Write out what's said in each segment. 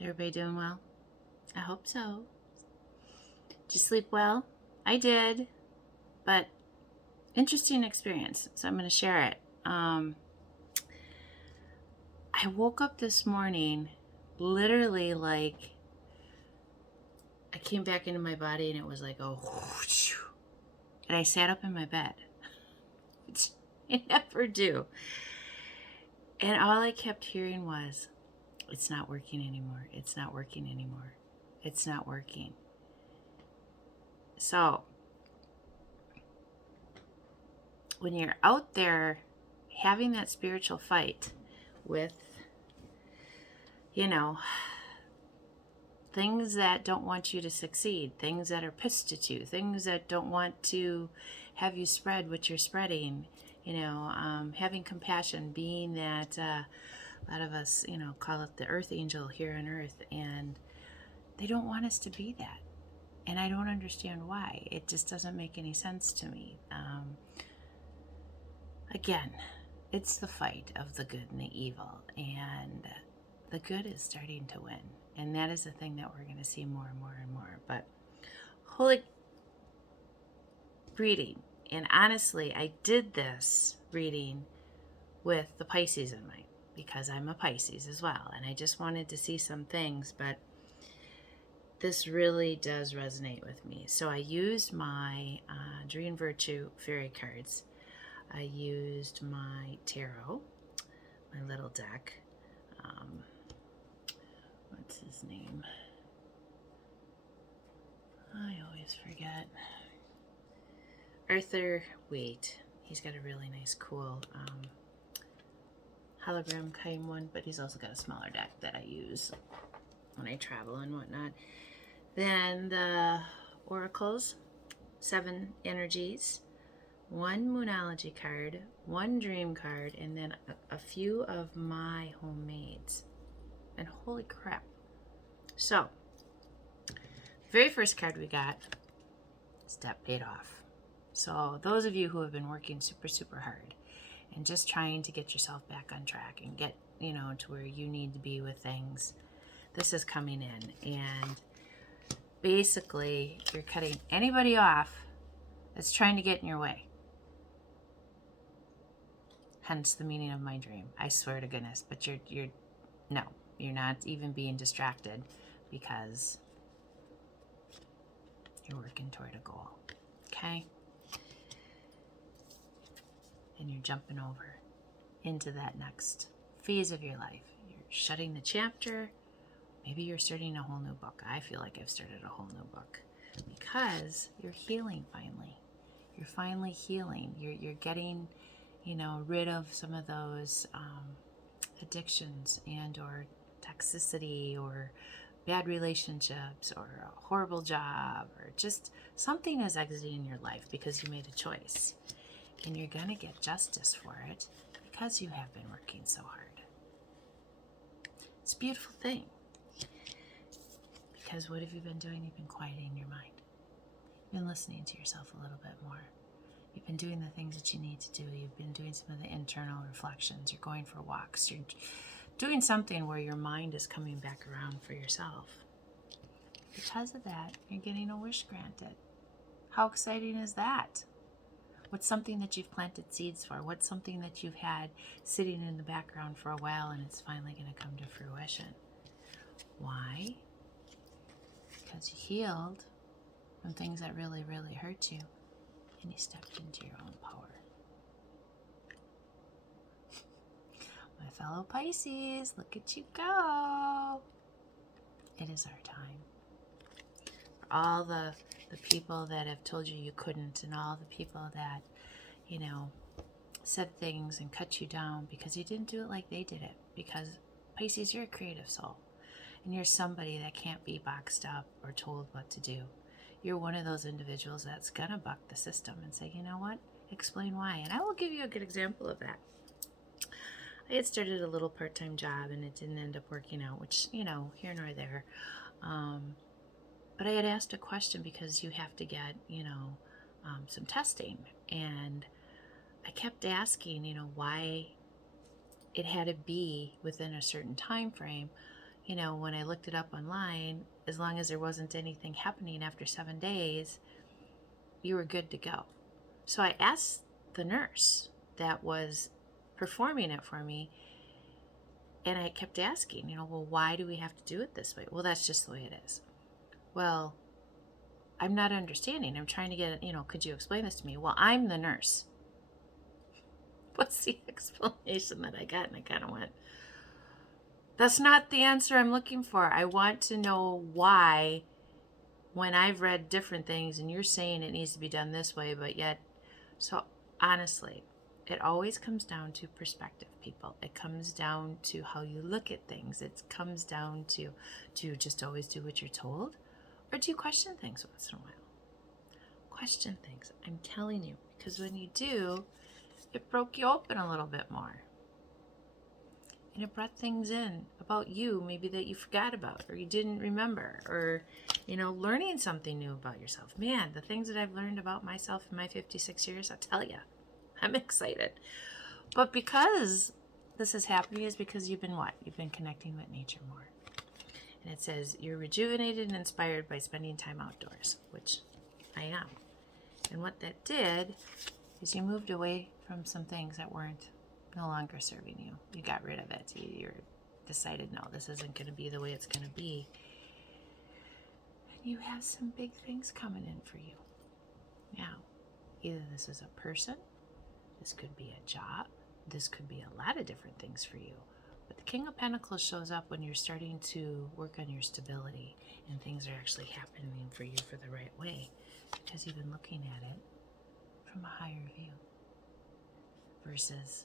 Everybody doing well? I hope so. Did you sleep well? I did, but interesting experience, so I'm going to share it. I woke up this morning literally like I came back into my body and it was like, oh, whoosh, and I sat up in my bed, which I never do. And all I kept hearing was, it's not working anymore. It's not working anymore. It's not working. So when you're out there having that spiritual fight with, things that don't want you to succeed, things that are pissed at you, things that don't want to have you spread what you're spreading, having compassion, being that a lot of us, call it the earth angel here on earth, and they don't want us to be that. And I don't understand why. It just doesn't make any sense to me. Again, it's the fight of the good and the evil, and the good is starting to win. And that is the thing that we're going to see more and more and more. But holy reading. And honestly, I did this reading with the Pisces in mind because I'm a Pisces as well. And I just wanted to see some things, but this really does resonate with me. So I used my Dream Virtue Fairy cards. I used my tarot, my little deck. What's his name? I always forget. Arthur Waite. He's got a really nice, cool hologram kind one, but he's also got a smaller deck that I use when I travel and whatnot. Then the oracles, 7 energies, 1 moonology card, 1 dream card, and then a few of my homemades. And holy crap. So, the very first card we got is Debt Paid Off. So those of you who have been working super, super hard and just trying to get yourself back on track and get, to where you need to be with things, this is coming in. And basically, you're cutting anybody off that's trying to get in your way. Hence the meaning of my dream. I swear to goodness. But you're not even being distracted because you're working toward a goal. Okay? And you're jumping over into that next phase of your life. You're shutting the chapter. Maybe you're starting a whole new book. I feel like I've started a whole new book because you're healing finally. You're finally healing. You're getting, rid of some of those addictions and or toxicity or bad relationships or a horrible job or just something is exiting your life because you made a choice. And you're going to get justice for it because you have been working so hard. It's a beautiful thing. Because what have you been doing? You've been quieting your mind. You've been listening to yourself a little bit more. You've been doing the things that you need to do. You've been doing some of the internal reflections. You're going for walks. You're doing something where your mind is coming back around for yourself. Because of that, you're getting a wish granted. How exciting is that? What's something that you've planted seeds for? What's something that you've had sitting in the background for a while and it's finally going to come to fruition? Why? Because you healed from things that really, really hurt you and you stepped into your own power. My fellow Pisces, look at you go. It is our time. For all the people that have told you you couldn't and all the people that, said things and cut you down because you didn't do it like they did it. Because Pisces, you're a creative soul. And you're somebody that can't be boxed up or told what to do. You're one of those individuals that's going to buck the system and say, you know what? Explain why. And I will give you a good example of that. I had started a little part-time job and it didn't end up working out, which, here nor there. But I had asked a question because you have to get, some testing. And I kept asking, why it had to be within a certain time frame, when I looked it up online, as long as there wasn't anything happening after 7 days, you were good to go. So I asked the nurse that was performing it for me, and I kept asking, well, why do we have to do it this way? Well, that's just the way it is. Well, I'm not understanding. I'm trying to get, could you explain this to me? Well, I'm the nurse. What's the explanation that I got? And I kind of went, that's not the answer I'm looking for. I want to know why, when I've read different things and you're saying it needs to be done this way, but yet, so honestly, it always comes down to perspective, people. It comes down to how you look at things. It comes down to, do you just always do what you're told? Or do you question things once in a while? Question things, I'm telling you, because when you do, it broke you open a little bit more. And it brought things in about you, maybe that you forgot about or you didn't remember, or, learning something new about yourself. Man, the things that I've learned about myself in my 56 years, I'll tell you, I'm excited. But because this is happening is because you've been what? You've been connecting with nature more. And it says you're rejuvenated and inspired by spending time outdoors, which I am. And what that did is you moved away from some things that weren't no longer serving you. You got rid of it. You decided, no, this isn't going to be the way it's going to be. And you have some big things coming in for you. Now, either this is a person, this could be a job, this could be a lot of different things for you. But the King of Pentacles shows up when you're starting to work on your stability and things are actually happening for you for the right way, because you've been looking at it from a higher view versus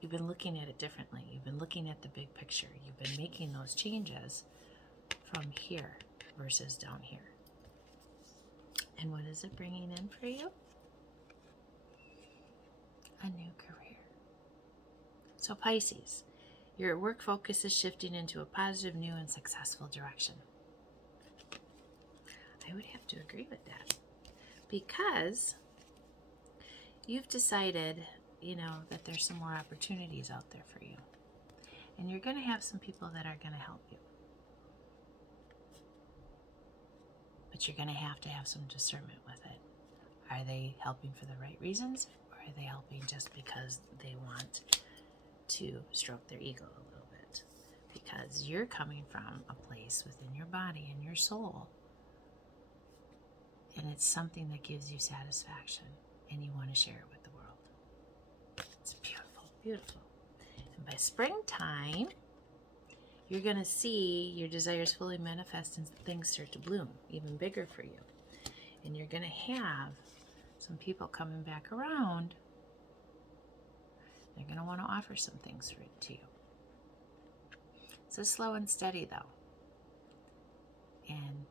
you've been looking at it differently. You've been looking at the big picture. You've been making those changes from here versus down here. And what is it bringing in for you? A new career. So Pisces, your work focus is shifting into a positive, new, and successful direction. I would have to agree with that, because you've decided, that there's some more opportunities out there for you. And you're going to have some people that are going to help you. But you're going to have some discernment with it. Are they helping for the right reasons? Or are they helping just because they want to stroke their ego a little bit? Because you're coming from a place within your body and your soul. And it's something that gives you satisfaction. And you want to share it with the world. It's beautiful, beautiful. And by springtime, you're going to see your desires fully manifest and things start to bloom even bigger for you. And you're going to have some people coming back around. They're going to want to offer some things to you. It's slow and steady, though. And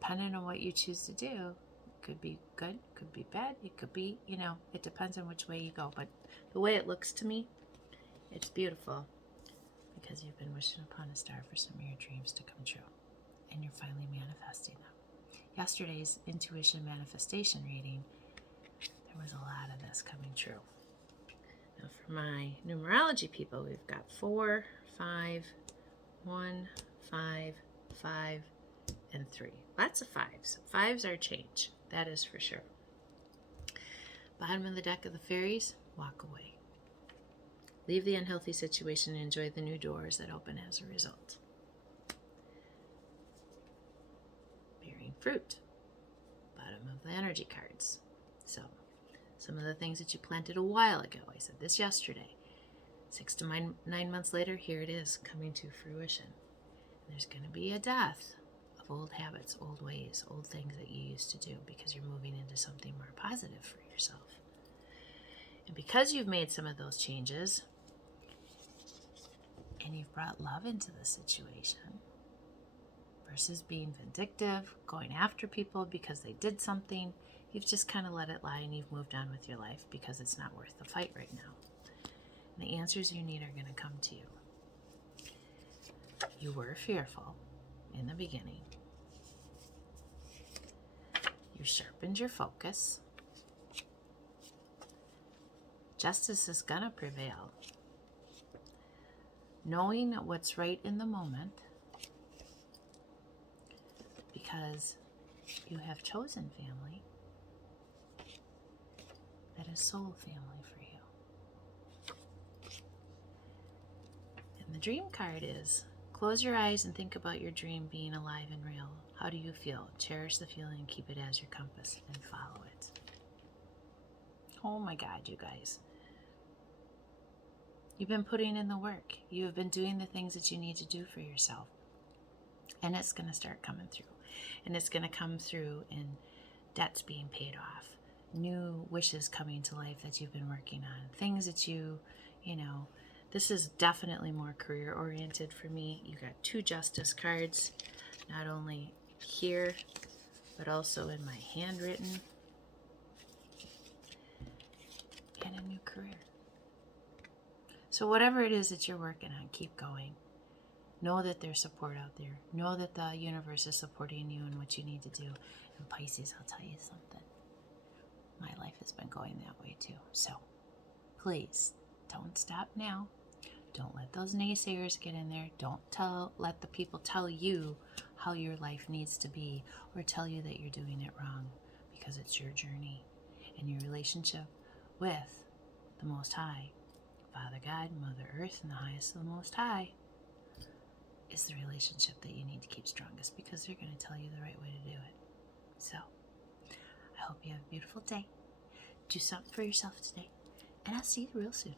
depending on what you choose to do, could be good, could be bad, it could be, it depends on which way you go. But the way it looks to me, it's beautiful, because you've been wishing upon a star for some of your dreams to come true, and you're finally manifesting them. Yesterday's intuition manifestation reading, there was a lot of this coming true. Now for my numerology people, we've got 4, 5, 1, 5, 5, and 3. Lots of 5s. 5s are change. That is for sure. Bottom of the deck of the fairies, walk away. Leave the unhealthy situation and enjoy the new doors that open as a result. Bearing fruit. Bottom of the energy cards. So, some of the things that you planted a while ago. I said this yesterday. 6 to 9 months later, here it is coming to fruition. And there's going to be a death of old habits, old ways, old things that you used to do, because you're moving into something more positive for yourself. And because you've made some of those changes and you've brought love into the situation versus being vindictive, going after people because they did something, you've just kind of let it lie and you've moved on with your life because it's not worth the fight right now. And the answers you need are going to come to you. You were fearful in the beginning. You sharpened your focus. Justice is going to prevail. knowing what's right in the moment, because you have chosen family that is soul family for you. And the dream card is, close your eyes and think about your dream being alive and real. How do you feel? Cherish the feeling, keep it as your compass, and follow it. Oh my God, you guys. You've been putting in the work. You have been doing the things that you need to do for yourself. And it's going to start coming through. And it's going to come through in debts being paid off, new wishes coming to life that you've been working on, things that you know, this is definitely more career oriented for me. You got 2 justice cards, not only here, but also in my handwritten, and a new career. So whatever it is that you're working on, keep going. Know that there's support out there. Know that the universe is supporting you in what you need to do. And Pisces, I'll tell you something. My life has been going that way too. So please don't stop now. Don't let those naysayers get in there. Don't let the people tell you how your life needs to be, or tell you that you're doing it wrong, because it's your journey and your relationship with the Most High. Father God, Mother Earth, and the highest of the Most High is the relationship that you need to keep strongest, because they're going to tell you the right way to do it. So, I hope you have a beautiful day. Do something for yourself today, and I'll see you real soon.